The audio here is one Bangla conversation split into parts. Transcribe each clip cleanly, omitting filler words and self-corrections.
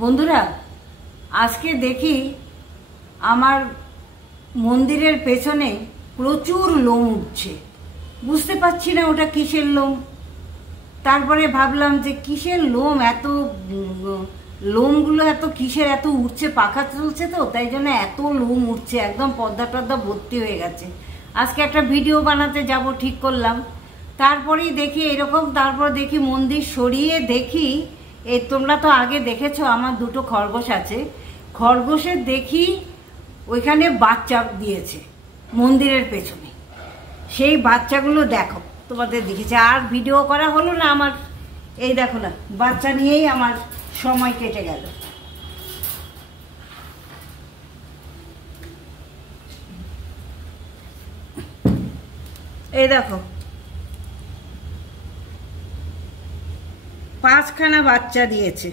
বন্ধুরা, আজকে দেখি আমার মন্দিরের পেছনে প্রচুর লোম উঠছে। বুঝতে পারছি না ওটা কিসের লোম। তারপরে ভাবলাম যে কিসের লোম, এত লোমগুলো এত কিসের এত উঠছে, পাখা চলছে তো তাই জন্য এত লোম উঠছে, একদম পর্দা টর্দা ভর্তি হয়ে গেছে। আজকে একটা ভিডিও বানাতে যাব ঠিক করলাম, তারপরেই দেখি এরকম। তারপর দেখি মন্দির সরিয়ে দেখি তোমরা তো আগে দেখেছো আমার দুটো খরগোশ আছে, খরগোশের দেখি ওইখানে বাচ্চা দিয়েছে মন্দিরের পেছনে। সেই বাচ্চাগুলো দেখো, তোমাদের দেখেছে। আর ভিডিও করা হলো না আমার, এই দেখো না, বাচ্চা নিয়েই আমার সময় কেটে গেল। এই দেখো 5খানা বাচ্চা দিয়েছে।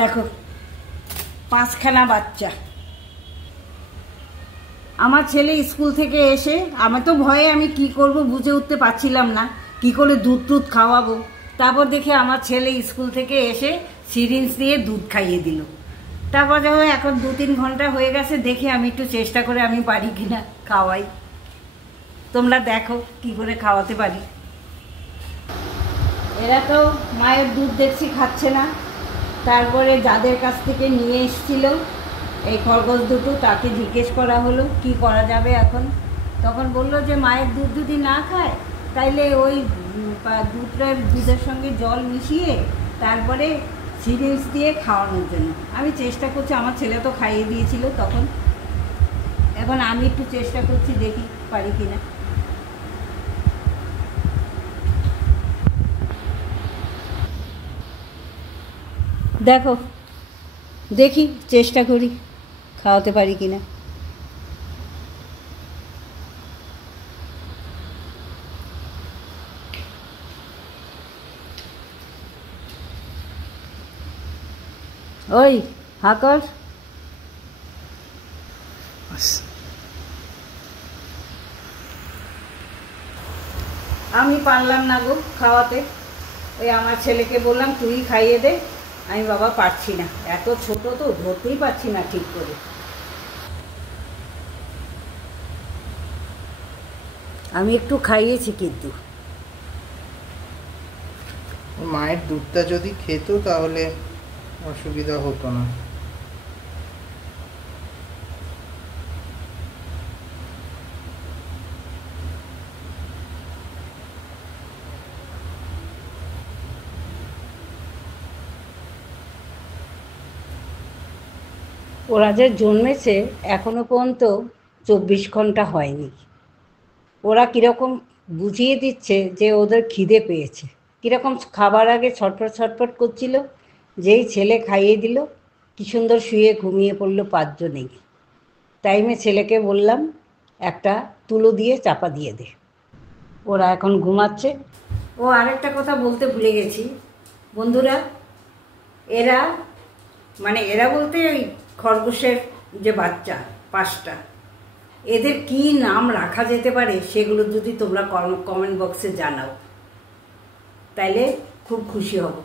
দেখো 5খানা বাচ্চা। আমার ছেলে স্কুল থেকে এসে, আমি তো ভয়ে আমি কি করব বুঝে উঠতে পারছিলাম না, কি করে দুধ টুধ খাওয়াবো। তারপর দেখি আমার ছেলে স্কুল থেকে এসে সিরিঞ্জ দিয়ে দুধ খাইয়ে দিল। তারপর দেখো এখন 2-3 ঘন্টা হয়ে গেছে, দেখি আমি একটু চেষ্টা করে আমি পারি কিনা খাওয়াই। তোমরা দেখো কি করে খাওয়াতে পারি। এরা তো মায়ের দুধ দেখছি খাচ্ছে না। তারপরে যাদের কাছ থেকে নিয়ে এসেছিল এই খরগোশ দুটো, তাকে জিজ্ঞেস করা হলো কি করা যাবে এখন। তখন বললো যে মায়ের দুধ যদি না খায় তাইলে ওই দুধের সঙ্গে জল মিশিয়ে তারপরে সিরিঞ্জ দিয়ে খাওয়ানোর জন্য। আমি চেষ্টা করছি, আমার ছেলে তো খাইয়ে দিয়েছিল তখন, এখন আমি একটু চেষ্টা করছি দেখি পারি কিনা। দেখো দেখি চেষ্টা করি খাওয়াতে পারি কিনা। ওই হাকর, আমি পারলাম না গো খাওয়াতে। ওই আমার ছেলেকে বললাম তুই খাইয়ে দে, আমি বাবা পারছি না, এত ছোট তো ধরতেই পারছি না ঠিক করে। আমি একটু খাইয়েছি, কিন্তু মায়ের দুধটা যদি খেত তাহলে অসুবিধা হতো না। ওরা যে জন্মেছে এখনো পর্যন্ত 24 ঘন্টা হয়নি। ওরা কীরকম বুঝিয়ে দিচ্ছে যে ওদের খিদে পেয়েছে, কীরকম খাবার আগে ছটফট ছটফট করছিল। যেই ছেলে খাইয়ে দিল কী সুন্দর শুয়ে ঘুমিয়ে পড়লো 5 জনেই। টাইমে ছেলেকে বললাম একটা তুলো দিয়ে চাপা দিয়ে দে, ওরা এখন ঘুমাচ্ছে। ও আরেকটা কথা বলতে ভুলে গেছি বন্ধুরা, এরা এরা বলতে ওই খরগোশের যে বাচ্চা 5টা, এদের কি নাম রাখা যেতে পারে সেগুলো যদি তোমরা কমেন্ট বক্সে জানাও তাইলে খুব খুশি হব।